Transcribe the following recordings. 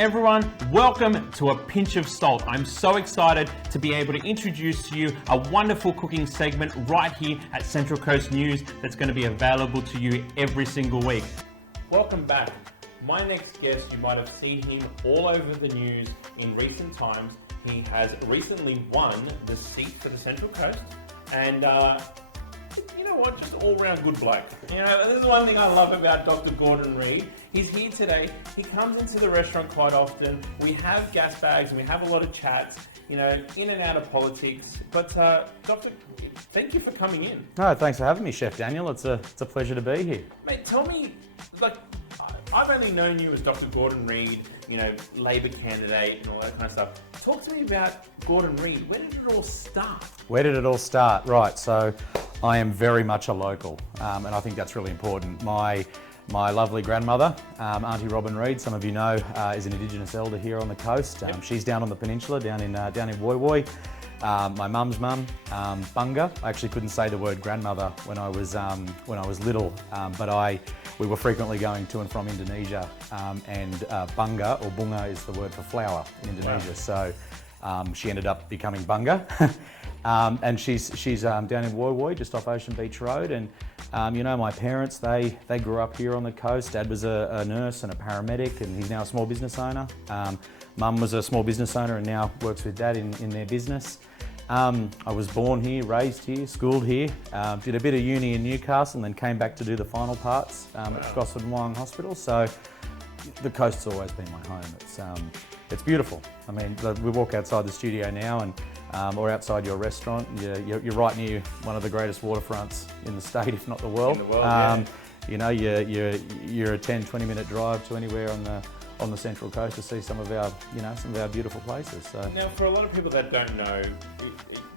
Everyone, welcome to A Pinch of Salt. I'm so excited to be able to introduce to you a wonderful cooking segment right here at Central Coast News that's going to be available to you every single week. Welcome back. My next guest, you might have seen him all over the news in recent times. He has recently won the seat for the Central Coast, and you know what, just all-round good bloke. You know, this is one thing I love about Dr. Gordon Reid. He's here today. He comes into the restaurant quite often. We have gas bags and we have a lot of chats, you know, in and out of politics. But Doctor, thank you for coming in. No, thanks for having me, Chef Daniel. It's a pleasure to be here. Mate, tell me, like, I've only known you as Dr. Gordon Reid, you know, Labor candidate and all that kind of stuff. Talk to me about Gordon Reid. Where did it all start? Where did it all start? Right, so I am very much a local, and I think that's really important. My lovely grandmother, Auntie Robin Reid, some of you know, is an Indigenous elder here on the coast. She's down on the peninsula, down in Woy Woy. My mum's mum, Bunga. I actually couldn't say the word grandmother when I was little, but we were frequently going to and from Indonesia, and Bunga or Bunga is the word for flower in Indonesia. Wow. So she ended up becoming Bunga, and she's down in Woy Woy, just off Ocean Beach Road. And you know, my parents, they grew up here on the coast. Dad was a nurse and a paramedic, and he's now a small business owner. Mum was a small business owner and now works with Dad in their business. I was born here, raised here, schooled here, did a bit of uni in Newcastle and then came back to do the final parts at Gosford and Wyong Hospital. So the coast's always been my home. It's beautiful. I mean, we walk outside the studio now and or outside your restaurant, you're right near one of the greatest waterfronts in the state, if not the world. In the world, yeah. You know, you're a 10-20 minute drive to anywhere on the Central Coast to see some of our beautiful places. So. Now, for a lot of people that don't know,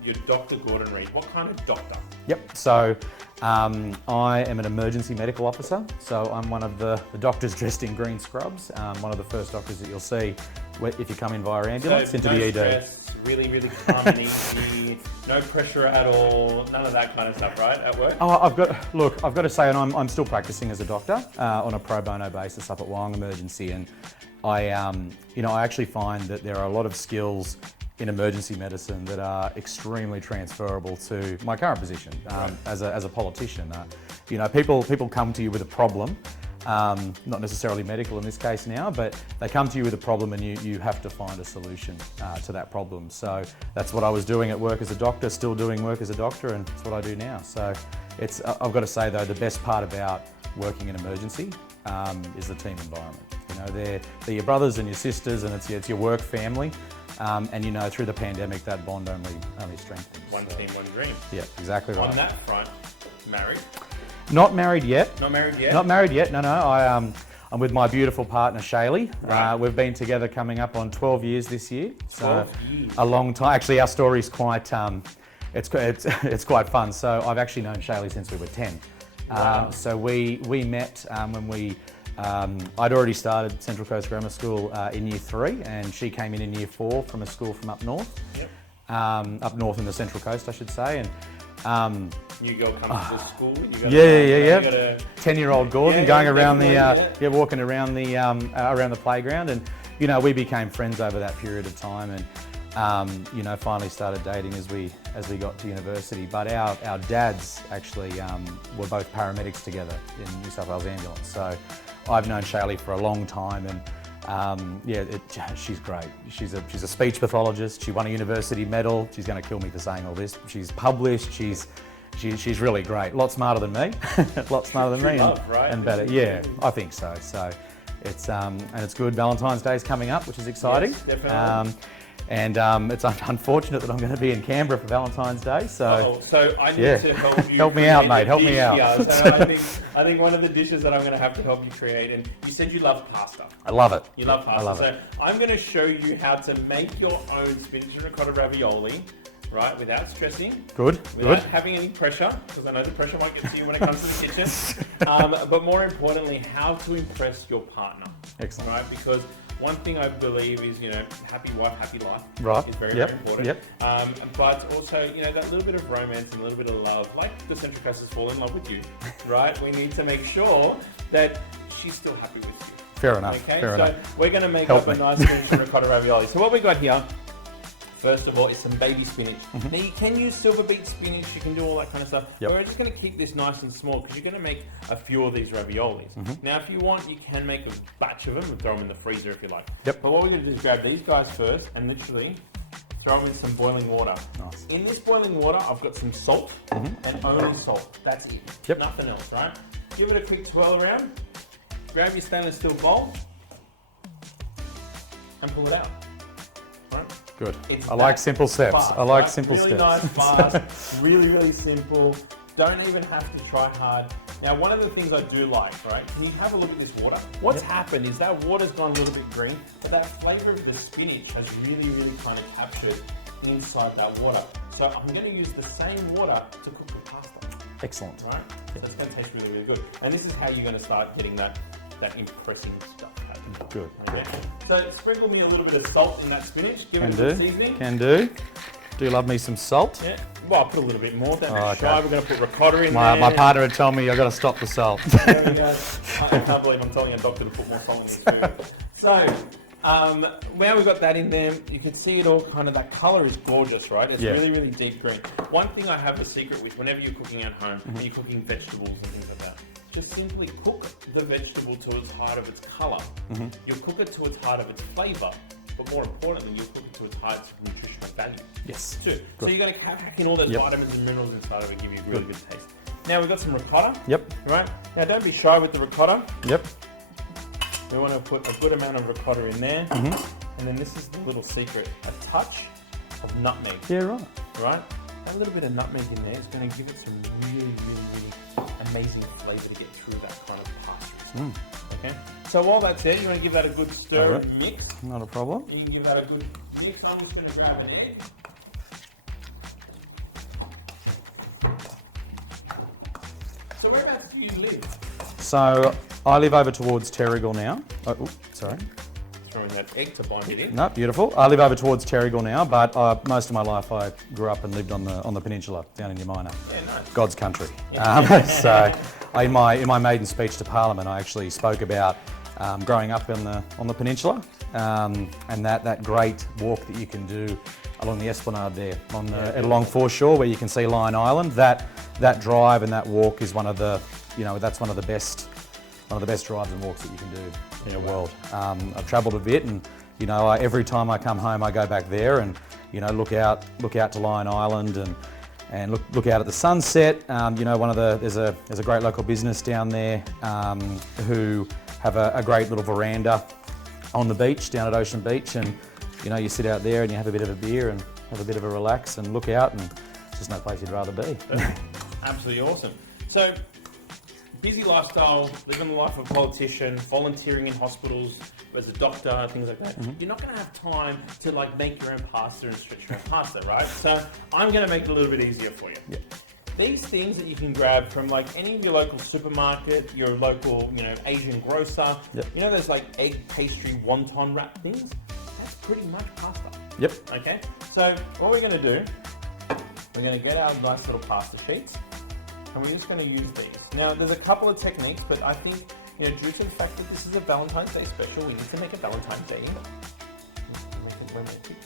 you're Dr. Gordon Reid. What kind of doctor? Yep. So I am an emergency medical officer. So I'm one of the doctors dressed in green scrubs. One of the first doctors that you'll see if you come in via ambulance so into no the ED. Stress, really calm and easy, no pressure at all, none of that kind of stuff, right, at work? Oh, I've got to say, and I'm still practicing as a doctor on a pro bono basis up at Wyong Emergency, and I actually find that there are a lot of skills in emergency medicine that are extremely transferable to my current position as a politician. You know, people come to you with a problem. Not necessarily medical in this case now, but they come to you with a problem and you have to find a solution to that problem. So that's what I was doing at work as a doctor, still doing work as a doctor, and it's what I do now. So I've got to say though, the best part about working in emergency is the team environment. You know, they're your brothers and your sisters, and it's your work family. And you know, through the pandemic, that bond only strengthens. One team, one dream. Yeah, exactly right. On that front, married? Not married yet. Not married yet? Not married yet, no. I'm with my beautiful partner, Shaylee. Right. We've been together coming up on 12 years this year. 12 years. A long time. Actually, our story's quite, it's quite fun. So I've actually known Shaylee since we were 10. Wow. So we met when I'd already started Central Coast Grammar School in year 3, and she came in year 4 from a school from up north. Yep. Up north in the Central Coast, I should say. And you girl comes to the school. Yeah. You got a 10-year-old Gordon going around walking around the playground, and you know, we became friends over that period of time, and you know, finally started dating as we got to university. But our dads actually were both paramedics together in New South Wales Ambulance. So I've known Shaylee for a long time, and she's great. She's a speech pathologist. She won a university medal. She's going to kill me for saying all this. She's published. She's really great. A lot smarter than me. And better. Yeah, I think so. So it's and it's good. Valentine's Day is coming up, which is exciting. Yes, definitely. And it's unfortunate that I'm going to be in Canberra for Valentine's Day. So I need to help you. Help me out, mate. Help me out. Here. So I think one of the dishes that I'm going to have to help you create, and you said you love pasta. I love it. You love pasta. I love it. I'm going to show you how to make your own spinach and ricotta ravioli, right, without stressing. Without having any pressure, because I know the pressure might get to you when it comes to the kitchen. But more importantly, how to impress your partner. Excellent. Right, because one thing I believe is, you know, happy wife, happy life. Right. Is very important. But also, you know, that little bit of romance and a little bit of love, like the Central Coast has fallen in love with you, right? We need to make sure that she's still happy with you. Fair enough. Okay, fair so enough. we're going to make Help up a me. nice spinach and ricotta ravioli. So what we got here, first of all, is some baby spinach. Now you can use silver beet spinach, you can do all that kind of stuff. Yep. But we're just going to keep this nice and small because you're going to make a few of these raviolis. Now if you want, you can make a batch of them and throw them in the freezer if you like. Yep. But what we're going to do is grab these guys first and literally throw them in some boiling water. Nice. In this boiling water, I've got some salt and only salt. That's it. Yep. Nothing else, right? Give it a quick twirl around. Grab your stainless steel bowl and pull it out. Right? Good. It's I like that simple steps. fast, I like right? simple really steps. Really nice, fast, really, really simple. Don't even have to try hard. Now, one of the things I do like, right? Can you have a look at this water? What's happened is that water's gone a little bit green, but that flavour of the spinach has really, really kind of captured inside that water. So I'm going to use the same water to cook the pasta, Excellent. right? So it's going to taste really, really good. And this is how you're going to start getting that impressing stuff happening. Good. Okay. So sprinkle me a little bit of salt in that spinach. Give Can it a bit of do. seasoning. Can do. Do love me some salt. Yeah. Well, I'll put a little bit more. Don't be Oh, okay. shy. We're going to put ricotta in My there. partner had told me I've got to stop the salt. There we go. I can't believe I'm telling a doctor to put more salt in his food. So, now we've got that in there, you can see it all kind of, that colour is gorgeous, right? It's Yeah. really, really deep green. One thing I have a secret with, whenever you're cooking at home, when you're cooking vegetables and things like that, just simply cook the vegetable to its height of its colour. You'll cook it to its height of its flavour, but more importantly, you'll cook it to its height of nutritional value. Yes. Too. So Good. you're going to pack in all those Yep. vitamins and minerals inside of it, give you a really good taste. Now we've got some ricotta. Yep. Right? Now don't be shy with the ricotta. Yep. We want to put a good amount of ricotta in there. And then this is the little secret, a touch of nutmeg, Yeah, right. right? A little bit of nutmeg in there is going to give it some really, really, really amazing flavour to get through that kind of pasta. Okay? So while that's there, you want to give that a good stir Alright. and mix. Not a problem. You can give that a good mix. I'm just going to grab an egg. So whereabouts do you live? So I live over towards Terrigal now. Oh, sorry. Throwing that egg to bind it in. No, beautiful. I live over towards Terrigal now, but most of my life I grew up and lived on the peninsula down in Yamina, Yeah, nice. God's country. So in my maiden speech to Parliament, I actually spoke about growing up on the peninsula and that great walk that you can do along the esplanade there, along foreshore where you can see Lion Island. That drive and that walk is one of the best drives and walks that you can do in the world. I've travelled a bit, and every time I come home, I go back there and look out to Lion Island and look out at the sunset. There's a great local business down there who have a great little veranda on the beach down at Ocean Beach, and you sit out there and you have a bit of a beer and have a bit of a relax and look out, and it's just no place you'd rather be. Absolutely awesome. So, busy lifestyle, living the life of a politician, volunteering in hospitals as a doctor, things like that. You're not going to have time to make your own pasta and stretch your own pasta, right? So I'm going to make it a little bit easier for you. Yeah. These things that you can grab from any of your local supermarket, your local Asian grocer. Yep. Those egg pastry wonton wrap things. That's pretty much pasta. Yep. Okay. So what we're going to do, we're going to get our nice little pasta sheets. And we're just going to use these. Now, there's a couple of techniques, but I think, due to the fact that this is a Valentine's Day special, we need to make a Valentine's Day.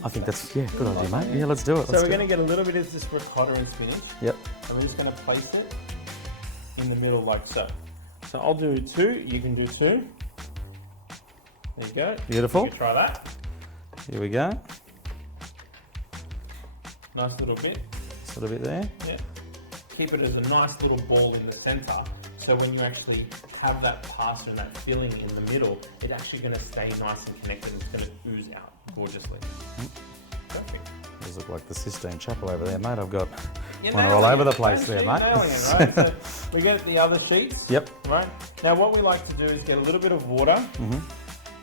I think that's good idea, mate. Yeah, let's do it. So we're going to get a little bit of this ricotta and spinach. Yep. And we're just going to place it in the middle like so. So I'll do 2, you can do 2. There you go. Beautiful. You can try that. Here we go. Nice little bit. Just a little bit there. Yeah. Keep it as a nice little ball in the center, so when you actually have that pasta and that filling in the middle, it's actually going to stay nice and connected, and it's going to ooze out gorgeously. Perfect. Does look like the Sistine Chapel over there, mate. I've got You're one all nailing over it. the place Don't there, keep mate. nailing it, right? So we get the other sheets. Yep. Right. Now what we like to do is get a little bit of water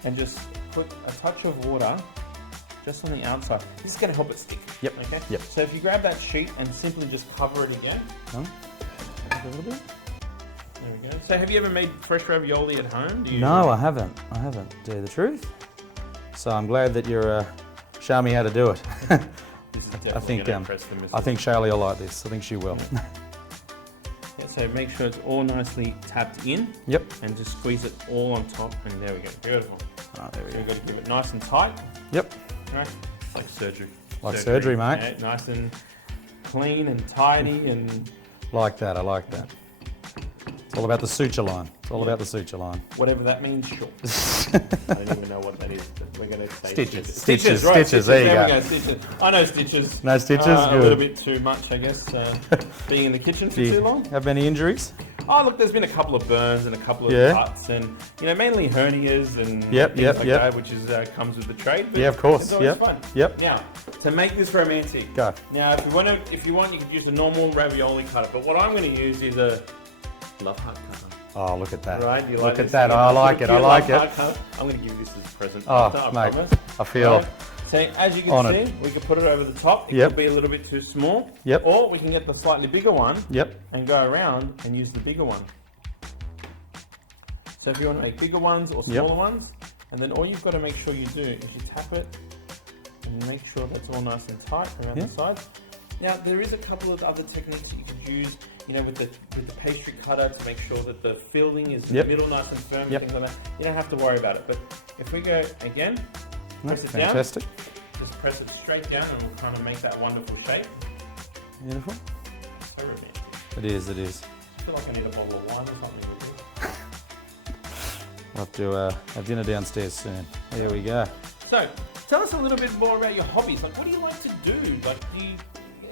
and just put a touch of water just on the outside. This is going to help it stick. Yep. Okay. Yep. So if you grab that sheet and simply just cover it again. A little bit. There we go. So have you ever made fresh ravioli at home? No, I haven't. To tell you the truth. So I'm glad that you're showing me how to do it. This is definitely I think going to impress the missus. I think Shaylee will like this. I think she will. Yeah, So make sure it's all nicely tapped in. Yep. And just squeeze it all on top, and there we go. Beautiful. Oh, there we So go. we've got to give it nice and tight. Yep. Right? It's like surgery. Like surgery, mate. Yeah, nice and clean and tidy and Like that, I like that. It's all about the suture line. It's all about the suture line. whatever that means, sure. I don't even know what that is, but we're going to say Stitches. Stitches, right, Stitches, there you there go. we go, stitches. I know stitches. No stitches? A Good. little bit too much, I guess, being in the kitchen for Do you too long. have any injuries? Oh, look, there's been a couple of burns and a couple of Yeah. cuts and, mainly hernias and Yep, things like yep. that, which is comes with the trade. But Yeah, of course. It's always Yep. fun. Yep. Now, to make this romantic. Go. Now, if you want, you could use a normal ravioli cutter, but what I'm going to use is a love heart cutter. Oh, look at that. Right? You Look like at this? that. I like it. I like it. I'm going to give you this as a present. Oh, after, I mate. promise. I feel Right? So as you can honoured. see, we can put it over the top. It Yep. could be a little bit too small. Yep. Or we can get the slightly bigger one. Yep. And go around and use the bigger one. So if you want to make bigger ones or Yep. smaller ones, and then all you've got to make sure you do is you tap it and you make sure that's all nice and tight around Yep. the sides. Now there is a couple of other techniques that you could use, with the pastry cutter to make sure that the filling is in Yep. the middle nice and firm Yep. and things like that. You don't have to worry about it. But if we go again, press it down. Fantastic. Just press it straight down and we'll kind of make that wonderful shape. Beautiful. So romantic. It is, it is. I feel like I need a bottle of wine or something with this. We'll have to have dinner downstairs soon. There we go. So, tell us a little bit more about your hobbies. Like, what do you like to do? Like,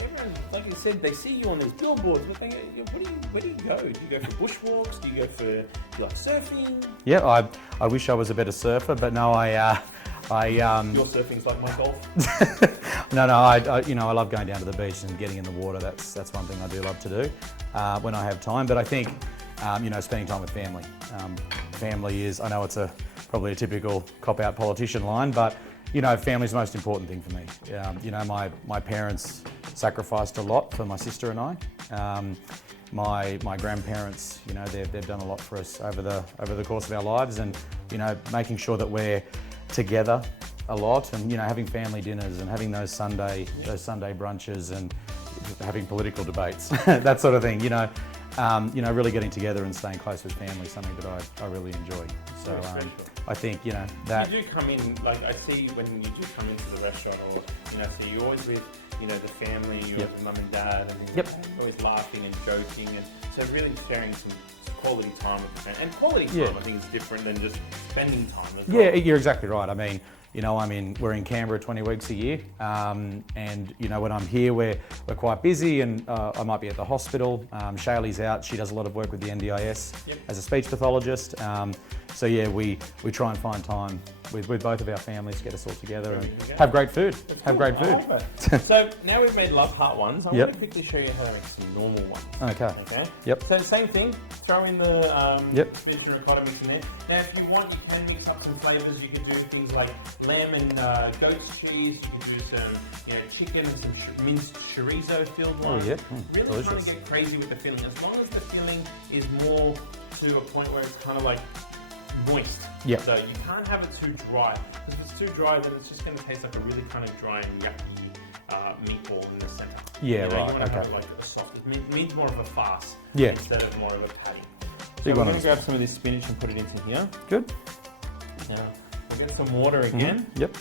everyone, like you said, they see you on those billboards, but where do you go? Do you go for bushwalks? Do you like surfing? Yeah, I wish I was a better surfer, but no, Your surfing's like my golf. No, I love going down to the beach and getting in the water. That's one thing I do love to do when I have time. But I think, spending time with family. Family is, I know it's probably a typical cop-out politician line, but family's the most important thing for me. My parents sacrificed a lot for my sister and I. My grandparents, they've done a lot for us over the course of our lives, and making sure that we're together a lot, and having family dinners and having those Sunday brunches and having political debates, that sort of thing. Really getting together and staying close with family is something that I really enjoy. So I think that you do come in, like I see when you do come into the restaurant, or so you always with the family, you're Yep. with mum and dad, and things Yep. like that. You're always laughing and joking, and so really sharing some quality time with the family. And quality time, Yeah. I think, is different than just spending time as Yeah, well. you're exactly right. I mean, we're in Canberra 20 weeks a year, and when I'm here, we're quite busy, and I might be at the hospital. Shaylee's out; she does a lot of work with the NDIS Yep. as a speech pathologist. So yeah, we try and find time with both of our families to get us all together and There you go. have great food. That's Have cool. great food. I like that. So now we've made love heart ones. I Yep. want to quickly show you how to make some normal ones. Okay. Okay. Yep. So same thing. Throw in the Yep. spinach and ricotta mix in there. Now, if you want, you can mix up some flavors. You could do things like lamb and goat's cheese. You could do some, chicken and some minced chorizo filled Oh ones. yeah. Really Delicious. trying to get crazy with the filling. As long as the filling is more to a point where it's kind of like moist. Yep. So you can't have it too dry. Because if it's too dry, then it's just going to taste like a really kind of dry and yucky meatball in the center. Yeah, You right. want to have Okay. it like a soft. It means more of a farce. Yeah. Instead of more of a patty. So Big we're one going of to grab some of this spinach and put it into here. Good. Now we'll get some water again. Yep.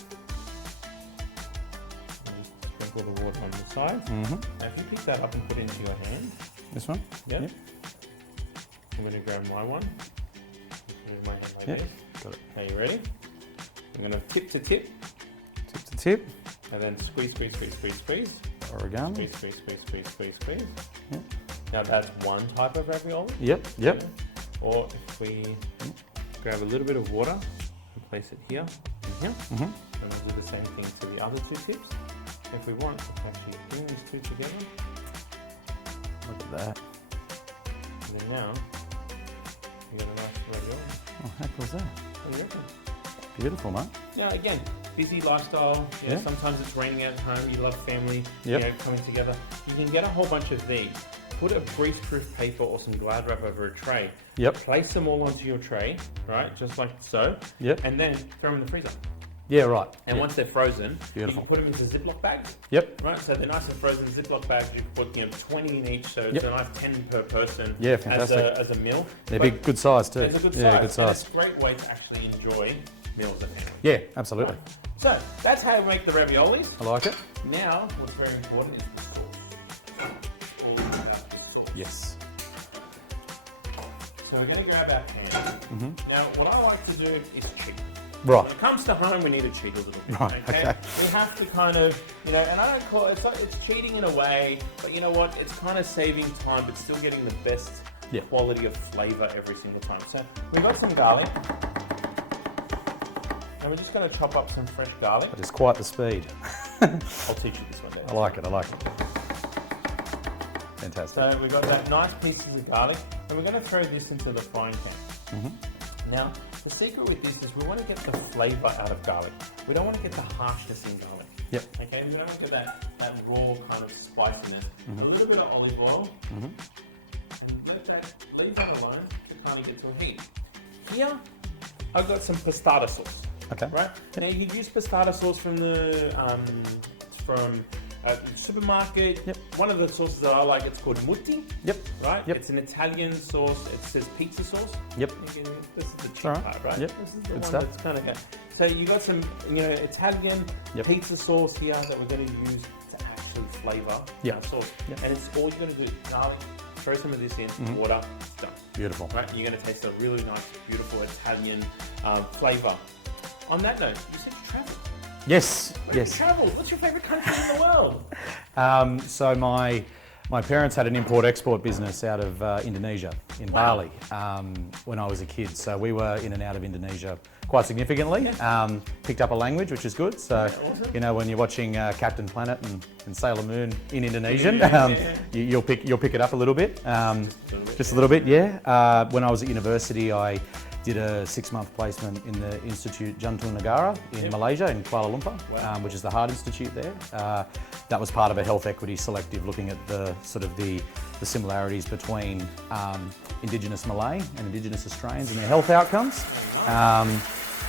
And sprinkle the water on the sides. Mm-hmm. Now if you pick that up and put it into your hand. This one. Yep. Yep. I'm going to grab my one. Put it in my hand like Yep. this. Got it. Are you ready? I'm going to tip to tip. Tip to tip. And then squeeze. Origami. Squeeze. Yep. Now that's one type of ravioli. Yep. Yep. Or if we grab a little bit of water and place it here and here, Mm-hmm. and we'll do the same thing to the other two tips. If we want, we can actually bring these two together. Look at that. And then now, you get a nice ravioli. Oh, how cool is that? What do you reckon? Beautiful, mate. Now again, busy lifestyle. Yeah. Sometimes it's raining out at home. You love family. Yep. Coming together. You can get a whole bunch of these. Put a greaseproof paper or some Glad wrap over a tray. Yep. Place them all onto your tray, right? Just like so. Yep. And then throw them in the freezer. Yeah, right. And once they're frozen, Beautiful. you can put them into Ziploc bags. Yep. Right, so they're nice and frozen Ziploc bags. You can put 20 in each, so it's a nice 10 per person. Yeah, fantastic. As a meal. They're big, good size too. It's a good size. Yeah, good size. And it's a great way to actually enjoy meals at family. Yeah, absolutely. Right. So that's how we make the raviolis. I like it. Now, what's very important is the sauce. All about the sauce. Yes. So we're going to grab our pan. Now, what I like to do is cheat. Right. When it comes to home, we need to cheat a little bit. Right, okay. We have to kind of, and I don't call it, it's cheating in a way, but you know what? It's kind of saving time, but still getting the best quality of flavor every single time. So we've got some garlic. And we're just going to chop up some fresh garlic. That is quite the speed. I'll teach you this one, Dave. I like it. Fantastic. So we've got that nice pieces of garlic, and we're going to throw this into the frying pan. Now, the secret with this is we want to get the flavour out of garlic. We don't want to get the harshness in garlic. Yep. Okay, we don't want to get that raw kind of spiciness. A little bit of olive oil, and leave that alone to kind of get to a heat. Here, I've got some pastata sauce. Okay. Right? Now you can use pastata sauce from the supermarket. Yep. One of the sauces that I like, it's called mutti. Yep. Right? Yep. It's an Italian sauce. It says pizza sauce. Yep. This is the cheap All right. part, right? Yep. This is the Good one stuff. that's kind of good. So you got some, Italian pizza sauce here that we're going to use to actually flavour our sauce. Yep. And it's all you're going to do. Garlic, throw some of this in, water, it's done. Beautiful. Right? And you're going to taste a really nice, beautiful Italian flavour. On that note, you said you travelled. Yes. Where have you travelled? What's your favourite country in the world? So my parents had an import-export business out of Indonesia, in Bali, when I was a kid. So we were in and out of Indonesia quite significantly. Picked up a language, which is good. So, awesome. when you're watching Captain Planet and Sailor Moon in Indonesian, you'll pick it up a little bit. Just a little bit, yeah. When I was at university, I did a 6-month placement in the Institute Jantung Negara in Malaysia, in Kuala Lumpur, which is the Heart Institute there. That was part of a health equity selective, looking at the similarities between Indigenous Malay and Indigenous Australians and their health outcomes.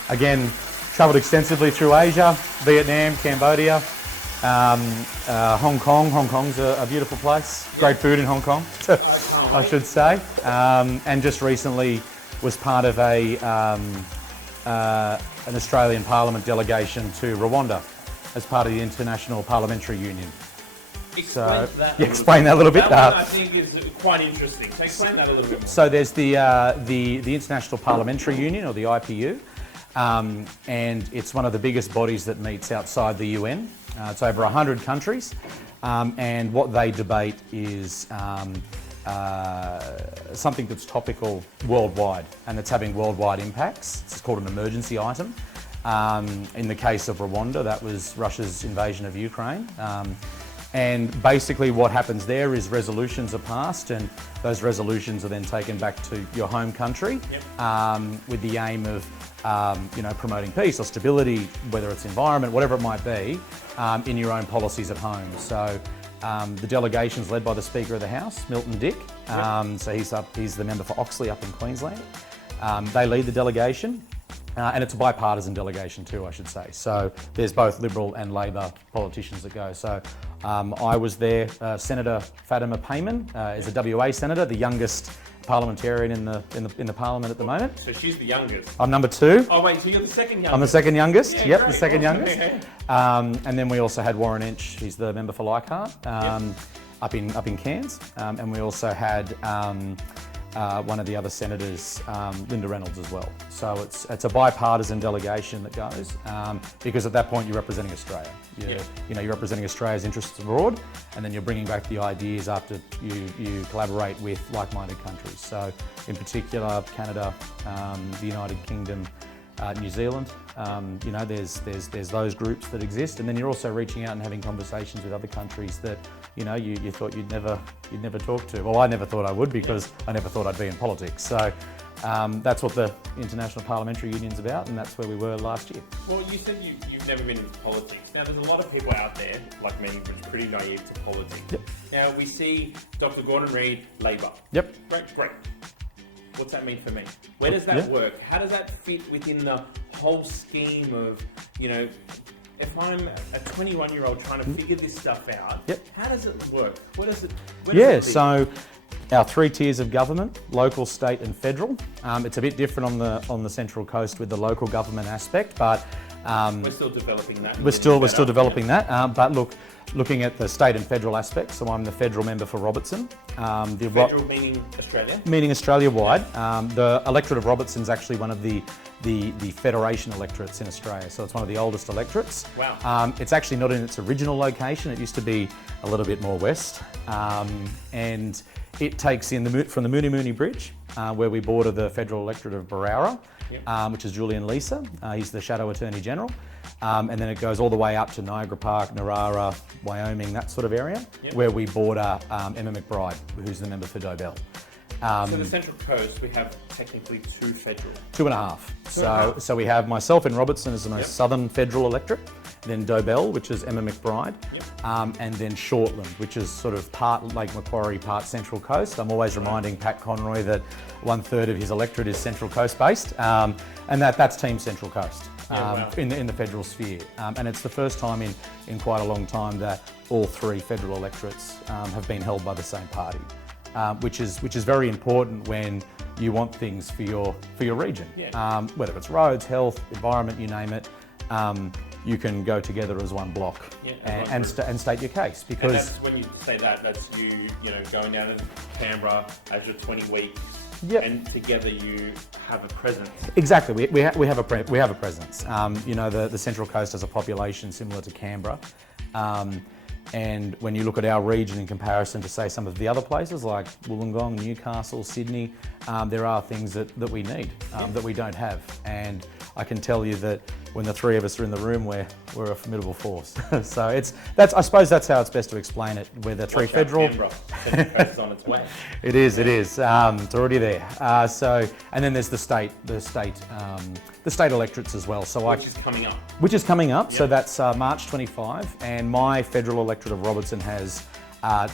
Again, travelled extensively through Asia, Vietnam, Cambodia, Hong Kong. Hong Kong's a beautiful place. Great food in Hong Kong, I should say. And just recently was part of an Australian Parliament delegation to Rwanda as part of the International Parliamentary Union. Explain that a little bit. That one I think is quite interesting. So explain that a little bit more. So there's the International Parliamentary Union, or the IPU, and it's one of the biggest bodies that meets outside the UN. It's over 100 countries, and what they debate is something that's topical worldwide and that's having worldwide impacts. It's called an emergency item. In the case of Rwanda, that was Russia's invasion of Ukraine. And basically what happens there is resolutions are passed, and those resolutions are then taken back to your home country with the aim of promoting peace or stability, whether it's environment, whatever it might be, in your own policies at home. So the delegation's led by the Speaker of the House, Milton Dick. So he's the member for Oxley up in Queensland. They lead the delegation. And it's a bipartisan delegation too, I should say. So there's both Liberal and Labor politicians that go. So I was there. Senator Fatima Payman is a WA senator, the youngest parliamentarian in the parliament at the moment. So she's the youngest. I'm number 2. Oh wait, so you're the second youngest. I'm the second youngest. Yeah, yep, great. the second Awesome. youngest. Okay. And then we also had Warren Inch. He's the member for Leichhardt up in Cairns. And we also had one of the other senators, Linda Reynolds, as well. So it's a bipartisan delegation that goes, because at that point you're representing Australia. You're representing Australia's interests abroad, and then you're bringing back the ideas after you collaborate with like-minded countries. So in particular, Canada, the United Kingdom, New Zealand. There's those groups that exist, and then you're also reaching out and having conversations with other countries that you thought you'd never talk to. Well, I never thought I would, because I never thought I'd be in politics. So that's what the International Parliamentary Union's about, and that's where we were last year. Well, you said you've never been in politics. Now, there's a lot of people out there, like me, which are pretty naive to politics. Yep. Now, we see Dr Gordon Reid, Labor. Yep. Great. What's that mean for me? Where does that work? How does that fit within the whole scheme of you know, if I'm a 21-year-old trying to figure this stuff out, how does it work? Where does it live? So our 3 tiers of government, local, state and federal. It's a bit different on the Central Coast with the local government aspect, but we're still developing that. We're still developing that. But looking at the state and federal aspects, so I'm the federal member for Robertson. Federal meaning Australia? Meaning Australia-wide. The electorate of Robertson is actually one of the federation electorates in Australia, so it's one of the oldest electorates. Wow. It's actually not in its original location. It used to be a little bit more west, and it takes in from the Mooney Mooney Bridge, where we border the federal electorate of Barara, which is Julian Leeser. He's the Shadow Attorney General. And then it goes all the way up to Niagara Park, Narara, Wyoming, that sort of area, where we border Emma McBride, who's the member for Dobell. So the Central Coast, we have technically 2 federal. 2.5. So we have myself in Robertson as the most southern federal electorate, then Dobell, which is Emma McBride, and then Shortland, which is sort of part Lake Macquarie, part Central Coast. I'm always reminding Pat Conroy that 1/3 of his electorate is Central Coast based, and that's Team Central Coast. In the federal sphere, and it's the first time in quite a long time that all 3 federal electorates have been held by the same party, which is very important when you want things for your region. Whether it's roads, health, environment, you name it, you can go together as one block and state your case. Because and that's when you say that, that's you know going down to Canberra as your 20 weeks. And together you have a presence. Exactly, we have a presence. You know, the Central Coast has a population similar to Canberra, and when you look at our region in comparison to say some of the other places like Wollongong, Newcastle, Sydney, there are things that we need that we don't have, and I can tell you that when the 3 of us are in the room, we're a formidable force. So I suppose that's how it's best to explain it. We're the 3 federal. It's on its way. It is. It's already there. And then there's the state electorates as well. So which is coming up. So that's March 25, and my federal electorate of Robertson has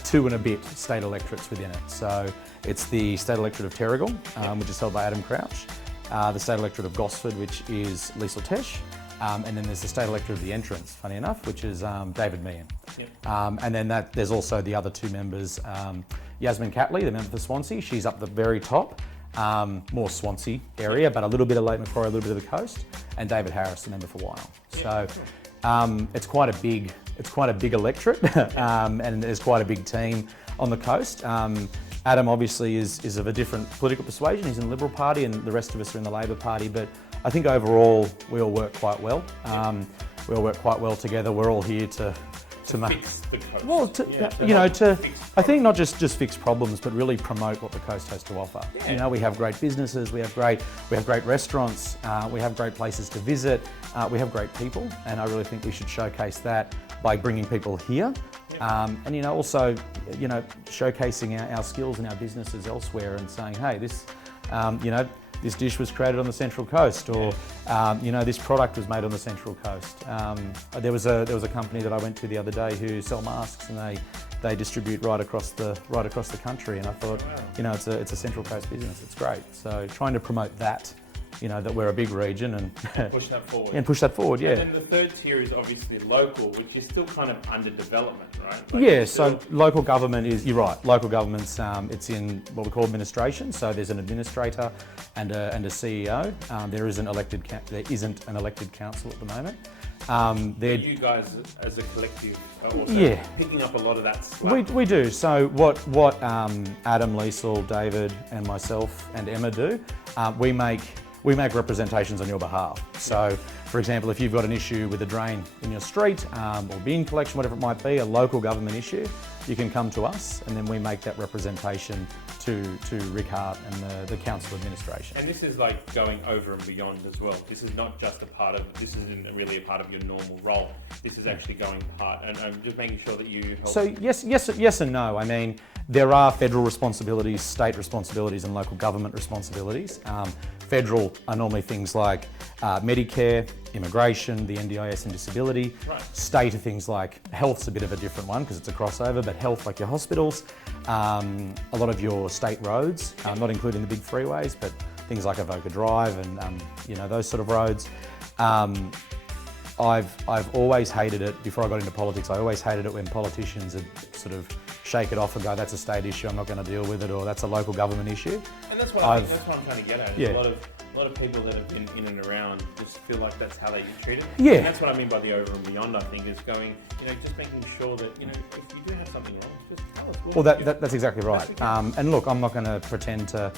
2 and a bit state electorates within it. So it's the state electorate of Terrigal, which is held by Adam Crouch. The state electorate of Gosford, which is Liesl Tesh, and then there's the state electorate of the Entrance, funny enough, which is David Meehan. And then there's also the other 2 members, Yasmin Catley, the member for Swansea, she's up the very top, more Swansea area, but a little bit of Lake Macquarie, a little bit of the coast, and David Harris, the member for Wyong. So it's quite a big electorate, and there's quite a big team on the coast. Adam obviously is of a different political persuasion. He's in the Liberal Party and the rest of us are in the Labor Party, but I think overall we all work quite well. We all work quite well together. We're all here to fix the coast. Well, I think not just fix problems, but really promote what the coast has to offer. You know, we have great businesses, we have great restaurants, we have great places to visit, we have great people, and I really think we should showcase that by bringing people here. And you know, also, you know, showcasing our skills and our businesses elsewhere and saying, hey, this, you know, this dish was created on the Central Coast, or you know, this product was made on the Central Coast. There was a company that I went to the other day who sell masks, and they distribute right across the country. And I thought, you know, it's a Central Coast business. It's great. So trying to promote that. You know, that we're a big region and push that forward. And push that forward, yeah. And then the 3rd tier is obviously local, which is still kind of under development, right? Like so local government you're right, local government's, it's in what we call administration. So there's an administrator and a CEO. There isn't an elected council at the moment. You guys as a collective are also picking up a lot of that slack. We do. So what Adam, Liesl, David and myself and Emma do, we make representations on your behalf. So, for example, if you've got an issue with a drain in your street or bin collection, whatever it might be, a local government issue, you can come to us and then we make that representation to Rick Hart and the Council Administration. And this is like going over and beyond as well. This is not just this isn't really a part of your normal role. This is actually going part and just making sure that you help. So yes and no. I mean, there are federal responsibilities, state responsibilities and local government responsibilities. Federal are normally things like Medicare, immigration, the NDIS and disability. Right. State are things like health's a bit of a different one because it's a crossover, but health like your hospitals, a lot of your state roads, not including the big freeways, but things like Avoca Drive and you know, those sort of roads. I've always hated it, before I got into politics, I always hated it when politicians would sort of shake it off and go, that's a state issue, I'm not going to deal with it, or that's a local government issue. And that's what that's what I'm trying to get at. Yeah. A lot of people that have been in and around just feel like that's how they get treated. Yeah. And that's what I mean by the over and beyond, I think, is going, just making sure that, if you do have something wrong, just tell us. Well, that's exactly right. And look, I'm not going to pretend to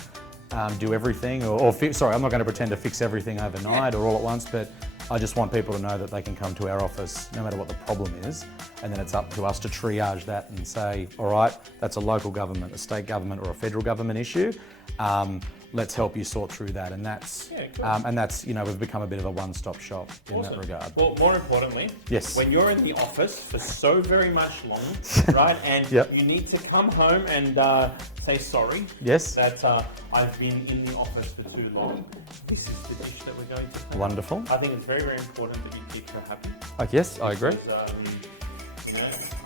do everything, I'm not going to pretend to fix everything overnight or all at once, but I just want people to know that they can come to our office no matter what the problem is, and then it's up to us to triage that and say, all right, that's a local government, a state government, or a federal government issue. Let's help you sort through that, and that's we've become a bit of a one-stop shop in that regard. Well, more importantly, yes, when you're in the office for so very much long, right, and you need to come home and say sorry. Yes. That I've been in the office for too long. This is the dish that we're going to make. Wonderful. I think it's very, very important that you keep her happy. Yes, I agree.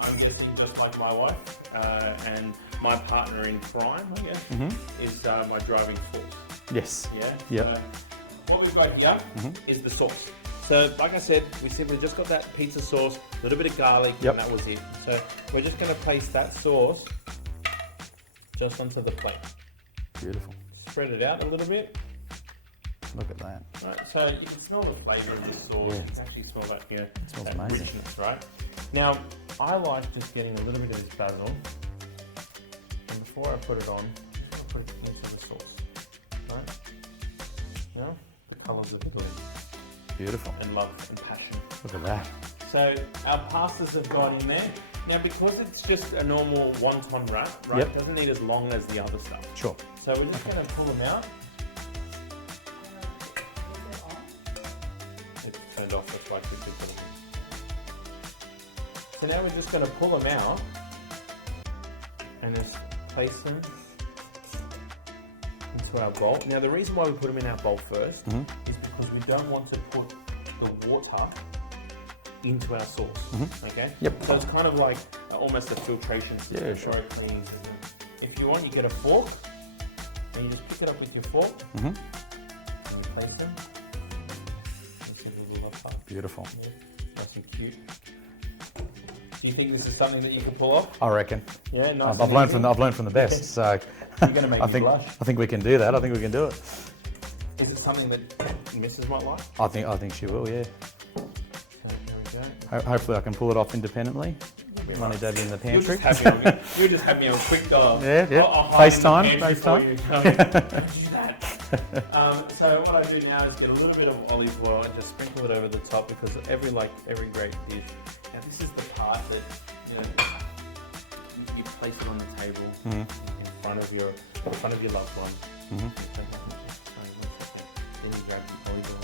I'm guessing just like my wife and my partner in crime, I guess, is my driving force. Yes. Yeah. Yep. What we've got here is the sauce. So, like I said, we simply just got that pizza sauce, a little bit of garlic, and that was it. So, we're just going to place that sauce just onto the plate. Beautiful. Spread it out a little bit. Look at that. Right, so you can smell the flavour of this sauce. Yeah. You can actually smell that, it smells that amazing. richness, right? Now, I like just getting a little bit of this basil, and before I put it on, I'm just going to put it into the sauce, right? Now, the colours of Italy. Beautiful. And love and passion. Look at that. So our pastas have gone in there. Now, because it's just a normal wonton wrap, right? It doesn't need as long as the other stuff. Sure. So we're just going to pull them out. It's turned off, that's why it's put them. So now we're just going to pull them out and just place them into our bowl. Now, the reason why we put them in our bowl first is because we don't want to put the water into our sauce. Okay? Yep. So it's kind of like almost a filtration system. Yeah, sure. Or a cleaning system. If you want, you get a fork and you just pick it up with your fork and you place them. Beautiful. Yeah, nice and cute. Do you think this is something that you can pull off? I reckon. Yeah, nice. I've learned from the best. So you're going to make me blush. I think we can do that. I think we can do it. Is it something that Mrs. might like? I think she will. Yeah. So there we go. Hopefully, I can pull it off independently. Money Dad in the pantry. You'll just have me on a quick dial. Yeah. I'll hide FaceTime. in the pantry for you. Don't do that. So what I do now is get a little bit of olive oil and just sprinkle it over the top, because every great dish. Now this is the part that you place it on the table in front of your loved one. Sorry, 1 second. Then you grab the olive oil.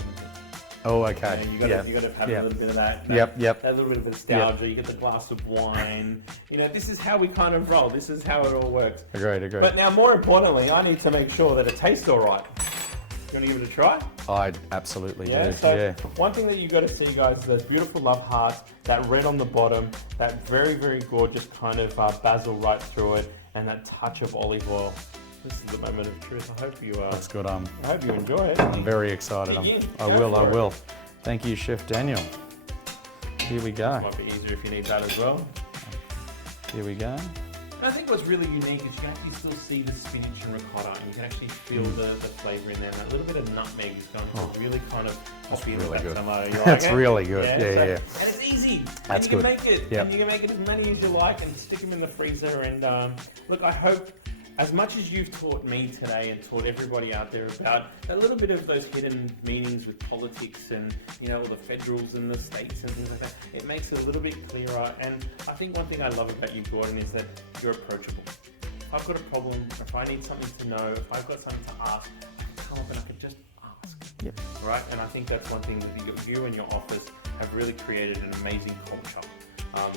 Oh, okay. You got to have a little bit of that. Yep. That little bit of nostalgia. You get the glass of wine. This is how we kind of roll. This is how it all works. Agreed. But now, more importantly, I need to make sure that it tastes all right. You want to give it a try? I absolutely do. So one thing that you got to see, guys, is those beautiful love hearts, that red on the bottom, that very, very gorgeous kind of basil right through it, and that touch of olive oil. This is the moment of truth. I hope you Looks good. I hope you enjoy it. I'm very excited. I will. Thank you, Chef Daniel. Here we go. This might be easier if you need that as well. Here we go. And I think what's really unique is you can actually still see the spinach and ricotta, and you can actually feel the flavour in there. And that little bit of nutmeg is going to really kind of pop you in the back. That's really good. Yeah. And it's easy. That's and you good. can make it. And you can make it as many as you like and stick them in the freezer. And look, I hope, as much as you've taught me today and taught everybody out there about a little bit of those hidden meanings with politics and, the federals and the states and things like that, it makes it a little bit clearer. And I think one thing I love about you, Gordon, is that you're approachable. If I've got a problem, if I need something to know, if I've got something to ask, I can come up and I can just ask. Yep. Right? And I think that's one thing that you and your office have really created an amazing culture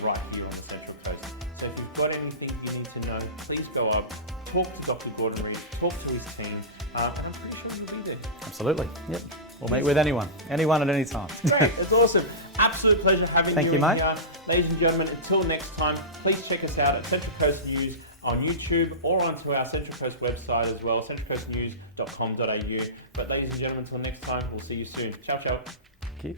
right here on the Central Coast. So if you've got anything you need to know, please go up, talk to Dr. Gordon Reid, talk to his team, and I'm pretty sure you'll be there. Absolutely. Yep. We'll meet with anyone at any time. Great. It's awesome. Absolute pleasure having Thank you you, mate. here. Ladies and gentlemen, until next time, please check us out at Central Coast News on YouTube or onto our Central Coast website as well, centralcoastnews.com.au. But ladies and gentlemen, until next time, we'll see you soon. Ciao, ciao. Thank you.